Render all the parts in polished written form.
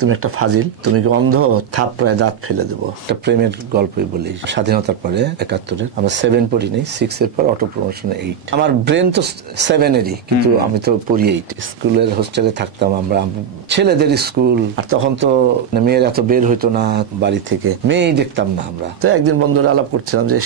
তুমি একটা ফাজিল, তুমি কি অন্ধ, থাপড়ায় দাঁত ফেলে দেবো। একটা প্রেমের গল্পই বলি। স্বাধীনতার পরে ৭১-এর আমরা 7 পড়ি নাই, 6 এর পর অটো প্রমোশন 8। আমার ব্রেন তো 7-এরই, কিন্তু আমি তো পড়ি 8। স্কুলের হোস্টেলে থাকতাম আমরা, ছেলেদের স্কুল। আর তখন তো মেয়ের এত বের হইতো না বাড়ি থেকে, মেয়েই দেখতাম না আমরা। তো একদিন বন্ধুরা আলাপ করছিলাম যে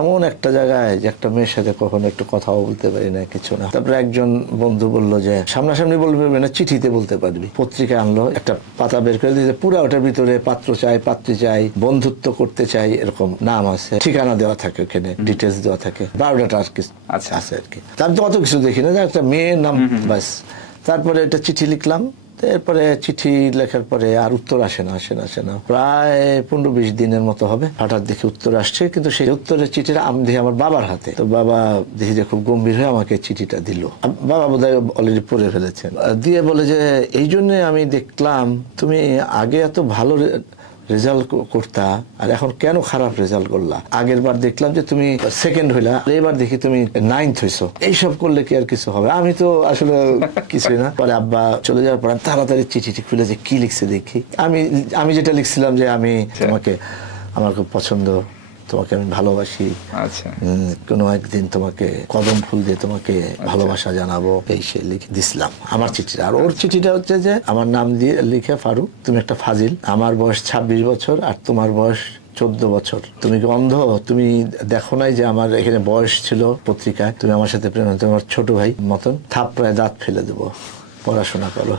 এমন একটা জায়গায় যে একটা মেয়ের সাথে কখনো একটু কথাও বলতে পারি না, কিছু না। তারপরে একজন বন্ধু বলল যে সামনাসামনি বলতে পারবি না, চিঠিতে বলতে পারবি। পত্রিকা আনলো, একটা পাতা বের করে দিয়েছে, পুরো ওটার ভিতরে পাত্র চাই, পাত্রী চাই, বন্ধুত্ব করতে চাই, এরকম নাম আছে, ঠিকানা দেওয়া থাকে, ওখানে ডিটেলস দেওয়া থাকে, বায়োডাটা আর কি আছে আর কি। আমি তো অত কিছু দেখি না, একটা মেয়ের নাম বাস। তারপরে একটা চিঠি লিখলাম। এরপরে চিঠি লেখার পরে আর উত্তর আসে না, প্রায় 15-20 দিনের মতো হবে। হঠাৎ দেখি উত্তর আসছে, কিন্তু সেই উত্তরের চিঠিটা আমি দেখি আমার বাবার হাতে। তো বাবা দেখি যে খুব গম্ভীর হয়ে আমাকে চিঠিটা দিল। বাবা বোধহয় অলরেডি পড়ে ফেলেছেন। দিয়ে বলে যে এই জন্য আমি দেখলাম তুমি আগে এত ভালো রেজাল্ট করতা, আর এখন কেন খারাপ রেজাল্ট করলা। আগের বার দেখলাম যে তুমি সেকেন্ড হইলা, এবার দেখি তুমি 9th হইছো। এইসব করলে কি আর কিছু হবে? আমি তো আসলে কিছুই না। পরে আব্বা চলে যাওয়ার পর তাড়াতাড়ি চিঠিটি খুলে যে কি লিখছে দেখি। আমি যেটা লিখছিলাম যে আমি তোমাকে, আমার খুব পছন্দ, তোমাকে আমি ভালোবাসি, কোনো একদিন তোমাকে কদম ফুল দিয়ে তোমাকে ভালোবাসা জানাবো, এই সে লিখে দিছিলাম আমার চিঠিটা। আর ওর চিঠিটা হচ্ছে যে আমার নাম দিয়ে লিখে, ফারুক তুমি একটা ফাজিল, আমার বয়স 26 বছর আর তোমার বয়স 14 বছর। তুমি কি অন্ধ? তুমি দেখো নাই যে আমার এখানে বয়স ছিল পত্রিকায়, তুমি আমার সাথে প্রেম, তোমার ছোট ভাই মতন, থাপড়ায় দাঁত ফেলে দেবো, পড়াশোনা করো।